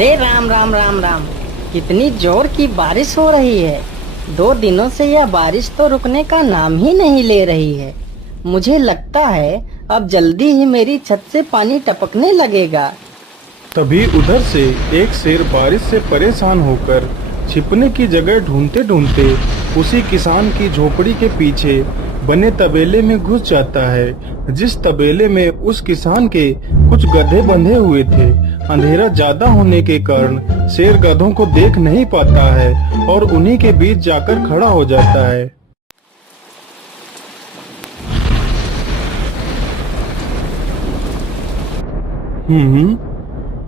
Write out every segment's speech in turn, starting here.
अरे राम राम राम राम। कितनी जोर की बारिश हो रही है। 2 दिनों से यह बारिश तो रुकने का नाम ही नहीं ले रही है। मुझे लगता है अब जल्दी ही मेरी छत से पानी टपकने लगेगा। तभी उधर से एक शेर बारिश से परेशान होकर छिपने की जगह ढूंढते ढूंढते उसी किसान की झोपड़ी के पीछे बने तबेले में घुस जाता है, जिस तबेले में उस किसान के कुछ गधे बंधे हुए थे। अंधेरा ज्यादा होने के कारण शेर गधों को देख नहीं पाता है और उन्हीं के बीच जाकर खड़ा हो जाता है।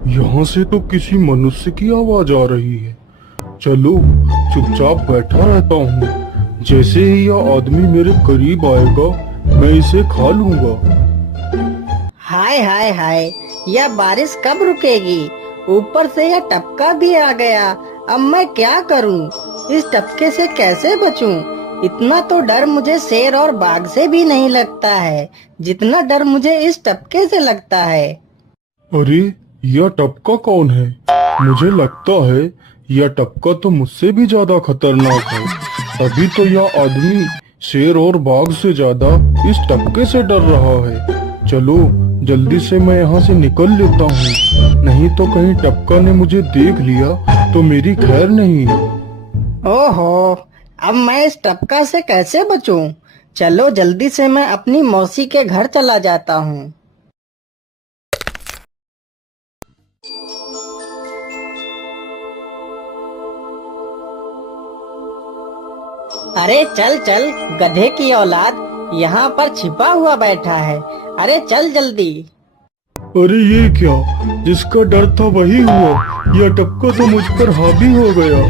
यहाँ से तो किसी मनुष्य की आवाज आ रही है। चलो चुपचाप बैठा रहता हूँ। जैसे ही यह आदमी मेरे करीब आएगा मैं इसे खा लूंगा। हाय हाय हाय, यह बारिश कब रुकेगी? ऊपर से यह टपका भी आ गया। अब मैं क्या करूं? इस टपके से कैसे बचूं? इतना तो डर मुझे शेर और बाघ से भी नहीं लगता है जितना डर मुझे इस टपके से लगता है। अरे यह टपका कौन है? मुझे लगता है यह टपका तो मुझसे भी ज्यादा खतरनाक है। अभी तो यह आदमी शेर और बाघ से ज्यादा इस टपके से डर रहा है। चलो जल्दी से मैं यहाँ से निकल लेता हूँ, नहीं तो कहीं टपका ने मुझे देख लिया तो मेरी खैर नहीं। ओहो, अब मैं इस टपका से कैसे बचूं? चलो जल्दी से मैं अपनी मौसी के घर चला जाता हूँ। अरे चल चल गधे की औलाद, यहाँ पर छिपा हुआ बैठा है। अरे चल जल्दी। अरे ये क्या, जिसका डर था वही हुआ। यह टपका तो मुझ पर हावी हो गया।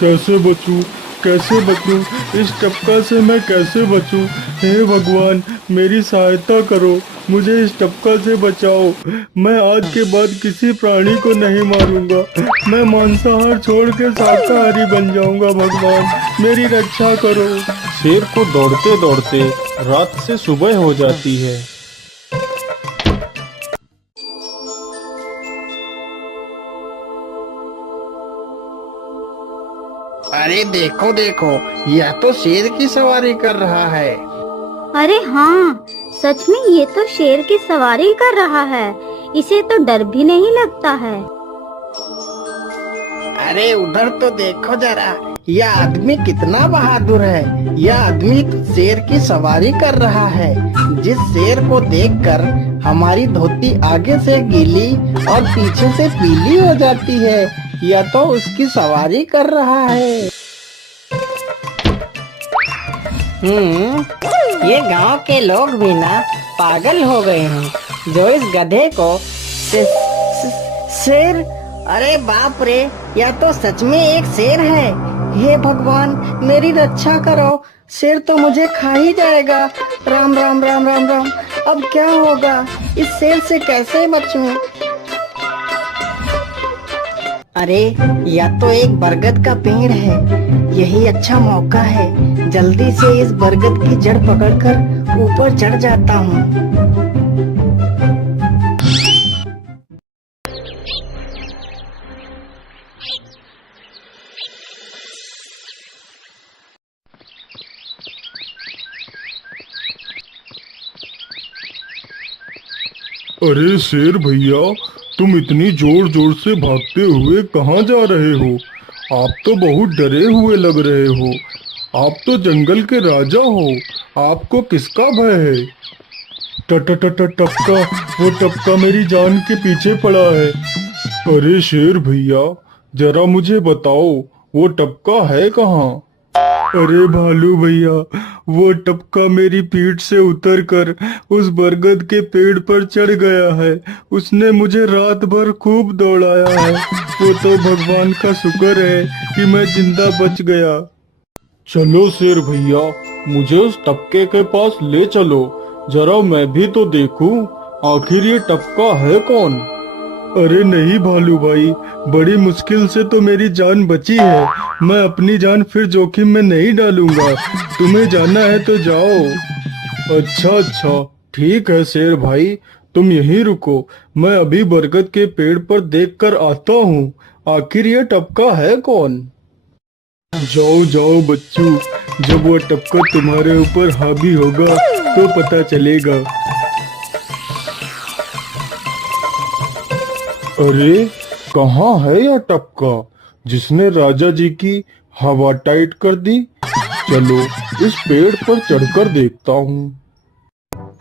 कैसे बचूं? कैसे बचूं? इस टपका से मैं कैसे बचूं? हे भगवान मेरी सहायता करो, मुझे इस टपका से बचाओ। मैं आज के बाद किसी प्राणी को नहीं मारूंगा। मैं मांसाहार छोड़ के शाकाहारी बन जाऊंगा। भगवान मेरी रक्षा करो। शेर को दौड़ते दौड़ते रात से सुबह हो जाती है। अरे देखो देखो, यह तो शेर की सवारी कर रहा है। अरे हाँ, सच में ये तो शेर की सवारी कर रहा है। इसे तो डर भी नहीं लगता है। अरे उधर तो देखो जरा, यह आदमी कितना बहादुर है। यह आदमी तो शेर की सवारी कर रहा है। जिस शेर को देखकर हमारी धोती आगे से गीली और पीछे से पीली हो जाती है, यह तो उसकी सवारी कर रहा है। ये गांव के लोग भी ना पागल हो गए हैं जो इस गधे को शेर। अरे बाप रे, यह तो सच में एक शेर है। हे भगवान मेरी रक्षा करो, शेर तो मुझे खा ही जाएगा। राम राम राम राम राम। अब क्या होगा? इस शेर से कैसे बचूं? अरे यह तो एक बरगद का पेड़ है। यही अच्छा मौका है, जल्दी से इस बरगद की जड़ पकड़कर ऊपर चढ़ जाता हूँ। अरे शेर भैया, तुम इतनी जोर जोर से भागते हुए कहाँ जा रहे हो? आप तो बहुत डरे हुए लग रहे हो। आप तो जंगल के राजा हो, आपको किसका भय है? टपका, वो टपका मेरी जान के पीछे पड़ा है। अरे शेर भैया, जरा मुझे बताओ वो टपका है कहाँ? अरे भालू भैया, वो टपका मेरी पीठ से उतरकर उस बरगद के पेड़ पर चढ़ गया है। उसने मुझे रात भर खूब दौड़ाया है। वो तो भगवान का शुक्र है कि मैं जिंदा बच गया। चलो शेर भैया, मुझे उस टपके के पास ले चलो, जरा मैं भी तो देखूं आखिर ये टपका है कौन। अरे नहीं भालू भाई, बड़ी मुश्किल से तो मेरी जान बची है। मैं अपनी जान फिर जोखिम में नहीं डालूंगा। तुम्हें जाना है तो जाओ। अच्छा अच्छा, ठीक है शेर भाई, तुम यहीं रुको। मैं अभी बरगद के पेड़ पर देख कर आता हूँ। आखिर ये टपका है कौन? जाओ जाओ बच्चों, जब वो टपका तुम्हारे ऊपर हावी होगा तो पता चलेगा। अरे कहाँ है यह टपका जिसने राजा जी की हवा टाइट कर दी? चलो इस पेड़ पर चढ़कर देखता हूँ।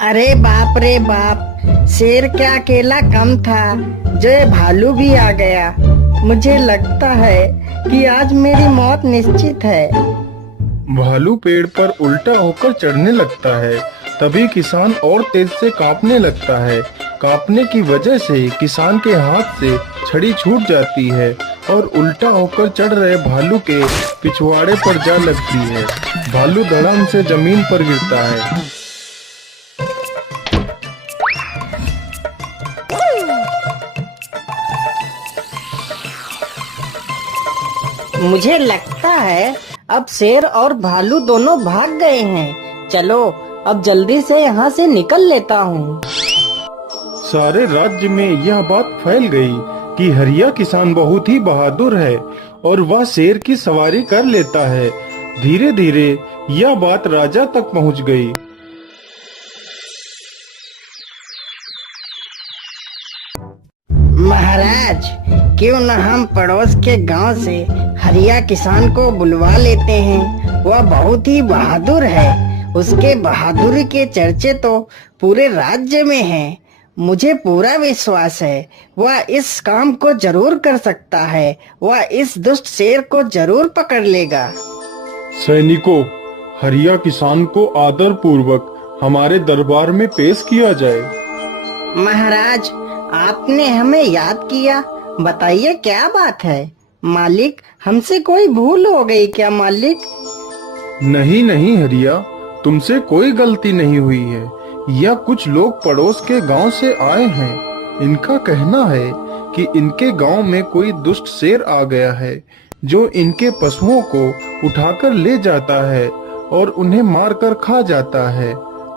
अरे बाप रे बाप, शेर क्या अकेला कम था, जो ये भालू भी आ गया। मुझे लगता है कि आज मेरी मौत निश्चित है। भालू पेड़ पर उल्टा होकर चढ़ने लगता है, तभी किसान और तेज से कांपने लगता है। कांपने की वजह से किसान के हाथ से छड़ी छूट जाती है और उल्टा होकर चढ़ रहे भालू के पिछवाड़े पर जा लगती है। भालू धड़ाम से जमीन पर गिरता है। मुझे लगता है अब शेर और भालू दोनों भाग गए हैं। चलो अब जल्दी से यहाँ से निकल लेता हूँ। सारे राज्य में यह बात फैल गई कि हरिया किसान बहुत ही बहादुर है और वह शेर की सवारी कर लेता है। धीरे धीरे यह बात राजा तक पहुँच गई। महाराज, क्यों न हम पड़ोस के गांव से हरिया किसान को बुलवा लेते हैं। वह बहुत ही बहादुर है। उसके बहादुरी के चर्चे तो पूरे राज्य में हैं। मुझे पूरा विश्वास है वह इस काम को जरूर कर सकता है। वह इस दुष्ट शेर को जरूर पकड़ लेगा। सैनिकों, हरिया किसान को आदर पूर्वक हमारे दरबार में पेश किया जाए। महाराज, आपने हमें याद किया। बताइए क्या बात है। मालिक, हमसे कोई भूल हो गई क्या मालिक? नहीं नहीं हरिया, तुमसे कोई गलती नहीं हुई है। यह कुछ लोग पड़ोस के गांव से आए हैं। इनका कहना है कि इनके गांव में कोई दुष्ट शेर आ गया है जो इनके पशुओं को उठाकर ले जाता है और उन्हें मारकर खा जाता है।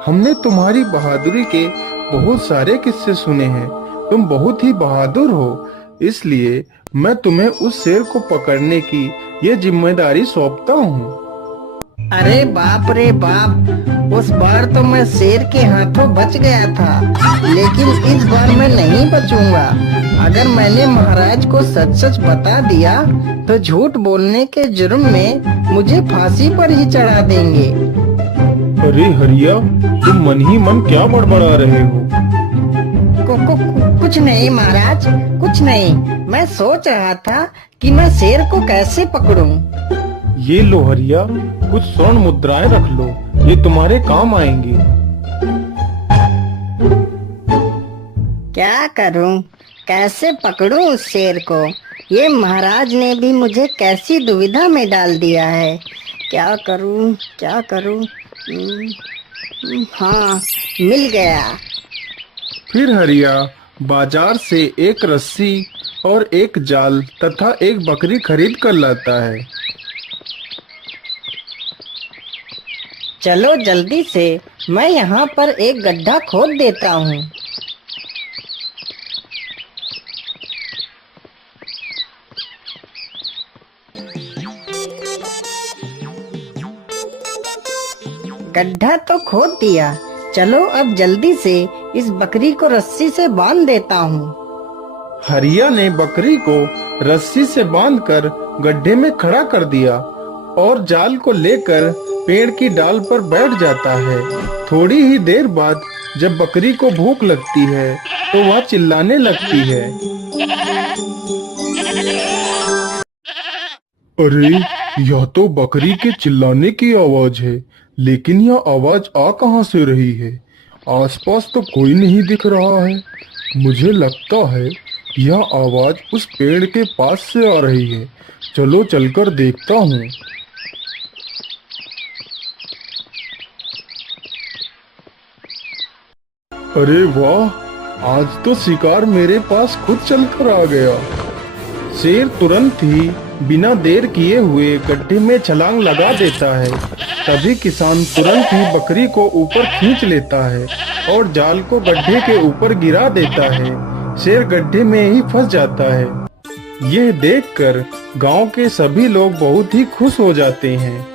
हमने तुम्हारी बहादुरी के बहुत सारे किस्से सुने हैं। तुम बहुत ही बहादुर हो, इसलिए मैं तुम्हें उस शेर को पकड़ने की ये जिम्मेदारी सौंपता हूँ। अरे बाप रे बाप, उस बार तो मैं शेर के हाथों बच गया था, लेकिन इस बार मैं नहीं बचूंगा। अगर मैंने महाराज को सच सच बता दिया तो झूठ बोलने के जुर्म में मुझे फांसी पर ही चढ़ा देंगे। अरे हरिया, तुम मन ही मन क्या बड़बड़ा रहे हो? कुछ नहीं महाराज, कुछ नहीं। मैं सोच रहा था कि मैं शेर को कैसे पकड़ूं। ये लो हरिया, कुछ स्वर्ण मुद्राएं रख लो, ये तुम्हारे काम आएंगी। क्या करूं, कैसे पकड़ूं उस शेर को? ये महाराज ने भी मुझे कैसी दुविधा में डाल दिया है। क्या करूं, क्या करूं? हाँ, मिल गया। फिर हरिया बाजार से एक रस्सी और एक जाल तथा एक बकरी खरीद कर लाता है। चलो जल्दी से, मैं यहाँ पर एक गड्ढा खोद देता हूँ। गड्ढा तो खोद दिया। चलो अब जल्दी से इस बकरी को रस्सी से बांध देता हूँ। हरिया ने बकरी को रस्सी से बांधकर गड्ढे में खड़ा कर दिया और जाल को लेकर पेड़ की डाल पर बैठ जाता है। थोड़ी ही देर बाद जब बकरी को भूख लगती है तो वह चिल्लाने लगती है। अरे, यह तो बकरी के चिल्लाने की आवाज है, लेकिन यह आवाज आ कहां से रही है? आसपास तो कोई नहीं दिख रहा है। मुझे लगता है यह आवाज उस पेड़ के पास से आ रही है। चलो चलकर देखता हूँ। अरे वाह, आज तो शिकार मेरे पास खुद चलकर आ गया। शेर तुरंत ही बिना देर किए हुए गड्ढे में छलांग लगा देता है। तभी किसान तुरंत ही बकरी को ऊपर खींच लेता है और जाल को गड्ढे के ऊपर गिरा देता है। शेर गड्ढे में ही फंस जाता है। यह देखकर गांव के सभी लोग बहुत ही खुश हो जाते हैं।